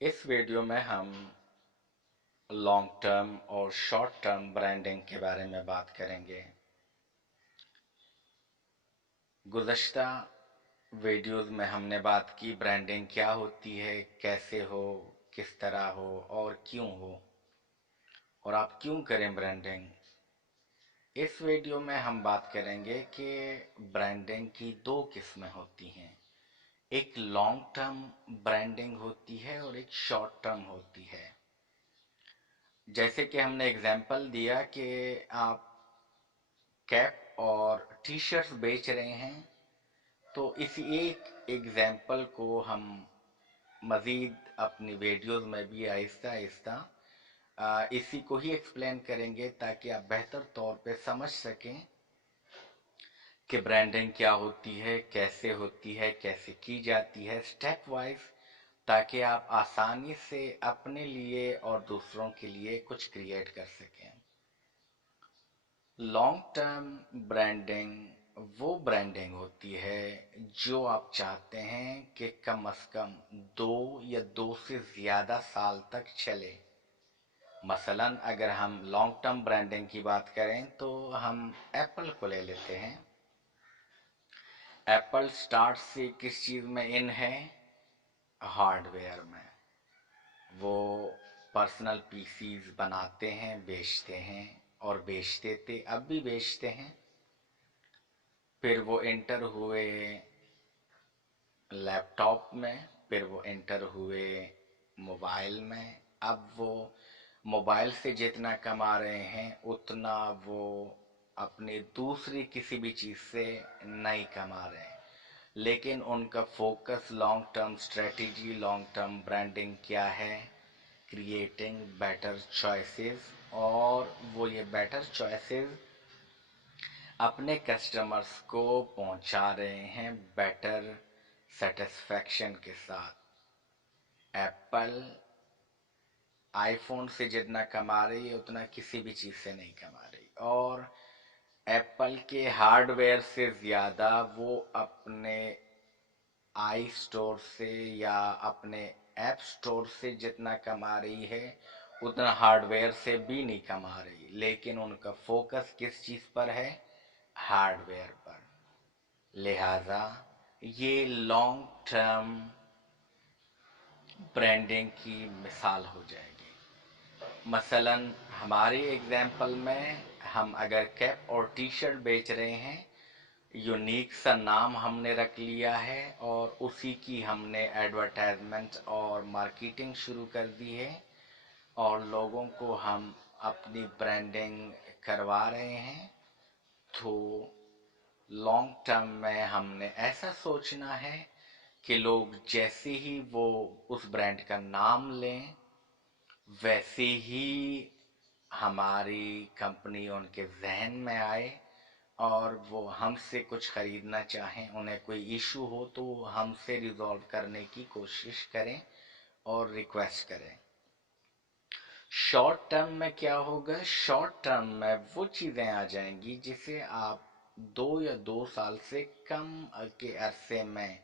इस वीडियो में हम लॉन्ग टर्म और शॉर्ट टर्म ब्रांडिंग के बारे में बात करेंगे। गुज़श्ता वीडियोस में हमने बात की ब्रांडिंग क्या होती है, कैसे हो, किस तरह हो और क्यों हो, और आप क्यों करें ब्रांडिंग। इस वीडियो में हम बात करेंगे कि ब्रांडिंग की दो किस्में होती हैं। एक लॉन्ग टर्म ब्रांडिंग होती है और एक शॉर्ट टर्म होती है। जैसे कि हमने एग्जाम्पल दिया कि आप कैप और टी शर्ट्स बेच रहे हैं, तो इसी एक एग्जाम्पल को हम मज़ीद अपनी वीडियोस में भी आहिस्ता आहिस्ता इसी को ही एक्सप्लेन करेंगे ताकि आप बेहतर तौर पे समझ सकें कि ब्रांडिंग क्या होती है, कैसे होती है, कैसे की जाती है स्टेप वाइज, ताकि आप आसानी से अपने लिए और दूसरों के लिए कुछ क्रिएट कर सकें। लॉन्ग टर्म ब्रांडिंग वो ब्रांडिंग होती है जो आप चाहते हैं कि कम से कम 2 या 2 से ज़्यादा साल तक चले। मसलन अगर हम लॉन्ग टर्म ब्रांडिंग की बात करें तो हम एप्पल को ले लेते हैं। एप्पल स्टार्ट से किस चीज़ में इन है? हार्डवेयर में। वो पर्सनल पीसीज बनाते हैं, बेचते हैं, और बेचते थे, अब भी बेचते हैं। फिर वो एंटर हुए लैपटॉप में, फिर वो एंटर हुए मोबाइल में। अब वो मोबाइल से जितना कमा रहे हैं उतना वो अपनी दूसरी किसी भी चीज़ से नहीं कमा रहे हैं। लेकिन उनका focus long term strategy, long term branding क्या है? क्रिएटिंग बेटर चॉइसेस, और वो ये बेटर चॉइसेस अपने कस्टमर्स को पहुंचा रहे हैं बेटर सेटिस्फैक्शन के साथ। एप्पल आईफोन से जितना कमा रही है उतना किसी भी चीज़ से नहीं कमा रही, और एप्पल के हार्डवेयर से ज़्यादा वो अपने आई स्टोर से या अपने ऐप स्टोर से जितना कमा रही है उतना हार्डवेयर से भी नहीं कमा रही। लेकिन उनका फोकस किस चीज़ पर है? हार्डवेयर पर। लिहाजा ये लॉन्ग टर्म ब्रांडिंग की मिसाल हो जाएगी। मसलन हमारे एग्जाम्पल में हम अगर कैप और टी शर्ट बेच रहे हैं, यूनिक सा नाम हमने रख लिया है और उसी की हमने एडवर्टाइजमेंट और मार्केटिंग शुरू कर दी है, और लोगों को हम अपनी ब्रांडिंग करवा रहे हैं। तो लॉन्ग टर्म में हमने ऐसा सोचना है कि लोग जैसे ही वो उस ब्रांड का नाम लें वैसे ही हमारी कंपनी उनके जहन में आए, और वो हमसे कुछ खरीदना चाहें, उन्हें कोई इशू हो तो वो हमसे रिजॉल्व करने की कोशिश करें और रिक्वेस्ट करें। शॉर्ट टर्म में क्या होगा? शॉर्ट टर्म में वो चीज़ें आ जाएंगी जिसे आप 2 या 2 साल से कम के अरसे में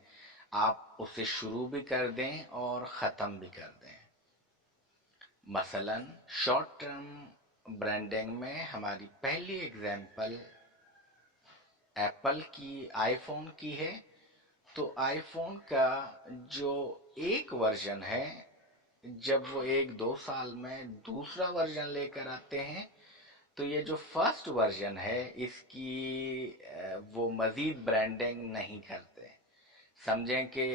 आप उसे शुरू भी कर दें और ख़त्म भी कर दें। मसलन शॉर्ट टर्म ब्रांडिंग में हमारी पहली एग्जाम्पल एप्पल की आईफोन की है। तो आईफोन का जो एक वर्जन है, जब वो 1-2 साल में दूसरा वर्जन लेकर आते हैं तो ये जो फर्स्ट वर्जन है इसकी वो मज़ीद ब्रांडिंग नहीं करते। समझें कि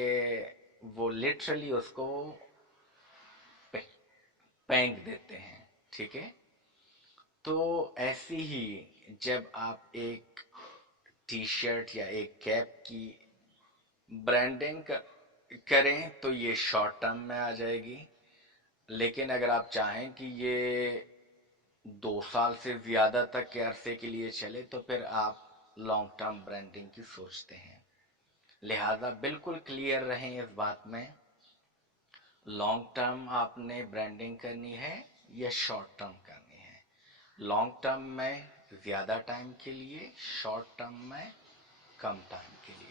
वो लिटरली उसको फेंक देते हैं। ठीक है। तो ऐसे ही जब आप एक टी शर्ट या एक कैप की ब्रांडिंग करें तो ये शॉर्ट टर्म में आ जाएगी। लेकिन अगर आप चाहें कि ये 2 साल से ज़्यादा तक के अरसे के लिए चले तो फिर आप लॉन्ग टर्म ब्रांडिंग की सोचते हैं। लिहाजा बिल्कुल क्लियर रहें इस बात में, लॉन्ग टर्म आपने ब्रांडिंग करनी है या शॉर्ट टर्म करनी है। लॉन्ग टर्म में ज़्यादा टाइम के लिए, शॉर्ट टर्म में कम टाइम के लिए।